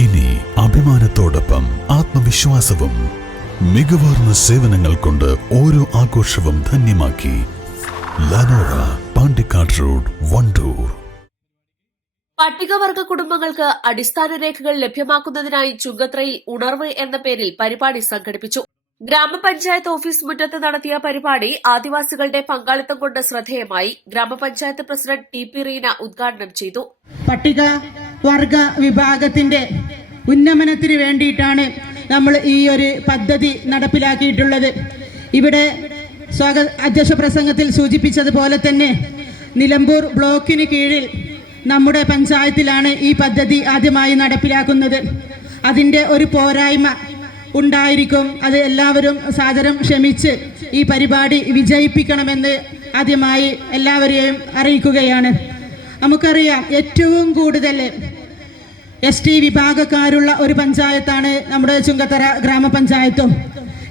ഇനി അഭിമാനത്തോടൊപ്പം ആത്മവിശ്വാസവും മികവാർന്ന സേവനങ്ങൾ കൊണ്ട് ഓരോ ആഘോഷവും ധന്യമാക്കി. ലനോറ, പാണ്ടിക്കാട് റോഡ്, വണ്ടൂർ. പട്ടികവർഗ കുടുംബങ്ങൾക്ക് അടിസ്ഥാന രേഖകൾ ലഭ്യമാക്കുന്നതിനായി ചുങ്കത്രയിൽ ഉണർവ് എന്ന പേരിൽ പരിപാടി സംഘടിപ്പിച്ചു. ഗ്രാമപഞ്ചായത്ത് ഓഫീസ് മുറ്റത്ത് നടത്തിയ പരിപാടി ആദിവാസികളുടെ പങ്കാളിത്തം കൊണ്ട് ശ്രദ്ധേയമായി. ഗ്രാമപഞ്ചായത്ത് പ്രസിഡന്റ് ടി.പി. റീന ഉദ്ഘാടനം ചെയ്തു. പട്ടികവർഗ വിഭാഗത്തിന്റെ ഉന്നമനത്തിന് വേണ്ടിയിട്ടാണ് നമ്മൾ ഈ ഒരു പദ്ധതി നടപ്പിലാക്കിയിട്ടുള്ളത്. ഇവിടെ അധ്യക്ഷ പ്രസംഗത്തിൽ സൂചിപ്പിച്ചതുപോലെ തന്നെ നിലമ്പൂർ ബ്ലോക്കിന് കീഴിൽ നമ്മുടെ പഞ്ചായത്തിലാണ് ഈ പദ്ധതി ആദ്യമായി നടപ്പിലാക്കുന്നത്. അതിൻ്റെ ഒരു പോരായ്മ ഉണ്ടായിരിക്കും. അത് എല്ലാവരും സാദരം ക്ഷമിച്ച് ഈ പരിപാടി വിജയിപ്പിക്കണമെന്ന് ആദ്യമായി എല്ലാവരെയും അറിയിക്കുകയാണ്. നമുക്കറിയാം, ഏറ്റവും കൂടുതൽ ST വിഭാഗക്കാരുള്ള ഒരു പഞ്ചായത്താണ് നമ്മുടെ ചുങ്കത്തറ ഗ്രാമപഞ്ചായത്തും.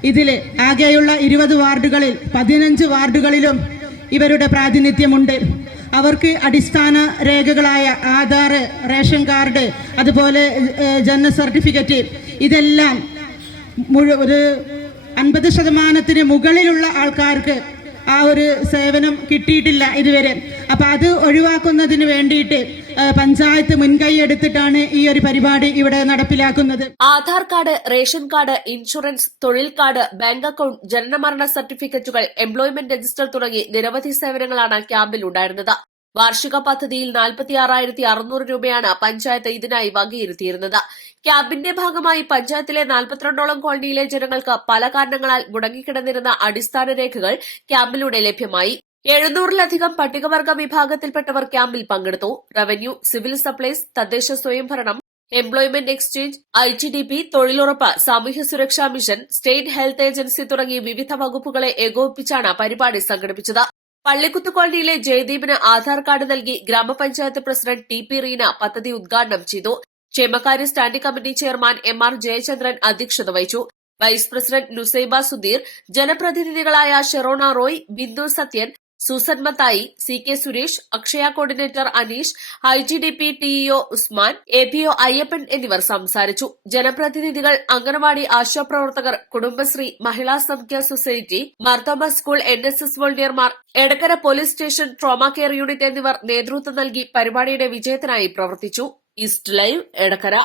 ഇതിൽ ആകെയുള്ള 20 വാർഡുകളിൽ 15 വാർഡുകളിലും ഇവരുടെ പ്രാതിനിധ്യമുണ്ട്. അവർക്ക് അടിസ്ഥാന രേഖകളായ ആധാർ, റേഷൻ കാർഡ്, അതുപോലെ ജനന സർട്ടിഫിക്കറ്റ്, ഇതെല്ലാം ഒരു 50% മുകളിലുള്ള ആൾക്കാർക്ക് ആ ഒരു സേവനം കിട്ടിയിട്ടില്ല ഇതുവരെ. അപ്പൊ അത് ഒഴിവാക്കുന്നതിന് വേണ്ടിയിട്ട് പഞ്ചായത്ത് മുൻകൈ എടുത്തിട്ടാണ് ഈ ഒരു പരിപാടി ഇവിടെ നടപ്പിലാക്കുന്നത്. Aadhaar card, ration card, insurance, തൊഴിൽ കാർഡ്, ബാങ്ക് അക്കൌണ്ട്, ജനനമരണ സർട്ടിഫിക്കറ്റുകൾ, എംപ്ലോയ്മെന്റ് രജിസ്റ്റർ തുടങ്ങി നിരവധി സേവനങ്ങളാണ് ക്യാമ്പിൽ ഉണ്ടായിരുന്നത്. വാർഷിക പദ്ധതിയിൽ 46,600 രൂപയാണ് പഞ്ചായത്ത് ഇതിനായി വകയിരുത്തിയിരുന്നത്. ക്യാമ്പിന്റെ ഭാഗമായി പഞ്ചായത്തിലെ 42ഓളം കോളനിയിലെ ജനങ്ങൾക്ക് പല കാരണങ്ങളാൽ മുടങ്ങിക്കിടന്നിരുന്ന അടിസ്ഥാന രേഖകൾ ക്യാമ്പിലൂടെ ലഭ്യമായി. 700-ലധികം പട്ടികവർഗ വിഭാഗത്തിൽപ്പെട്ടവർ ക്യാമ്പിൽ പങ്കെടുത്തു. റവന്യൂ, സിവിൽ സപ്ലൈസ്, തദ്ദേശ സ്വയംഭരണം, എംപ്ലോയ്മെന്റ് എക്സ്ചേഞ്ച്, ITDP, തൊഴിലുറപ്പ്, സാമൂഹ്യ സുരക്ഷാ മിഷൻ, സ്റ്റേറ്റ് ഹെൽത്ത് ഏജൻസി തുടങ്ങി വിവിധ വകുപ്പുകളെ ഏകോപിപ്പിച്ചാണ് പരിപാടി സംഘടിപ്പിച്ചത്. പള്ളിക്കുത്ത് കോളനിയിലെ ജയദീപിന് ആധാർ കാർഡ് നൽകി ഗ്രാമപഞ്ചായത്ത് പ്രസിഡന്റ് ടി.പി. റീന പദ്ധതി ഉദ്ഘാടനം ചെയ്തു. ക്ഷേമകാര്യ standing committee chairman MR Jayachandran അധ്യക്ഷത വഹിച്ചു. വൈസ് പ്രസിഡന്റ് നുസൈബ സുധീർ, ജനപ്രതിനിധികളായ Sherona Roy, Bindu Sathyan, Susan Mathai, CK Suresh, Akshaya coordinator Aneesh, ITDP TEO Usman, APO Ayyappan എന്നിവർ സംസാരിച്ചു. ജനപ്രതിനിധികൾ, അംഗനവാടി ആശാപ്രവർത്തകർ, Kudumbashree, Mahila Samakhya society, Marthoma school, NSS വോളണ്ടിയർമാർ, Edakkara police station, trauma care unit എന്നിവർ നേതൃത്വം നൽകി പരിപാടിയുടെ വിജയത്തിനായി പ്രവർത്തിച്ചു. East live, Edakkara.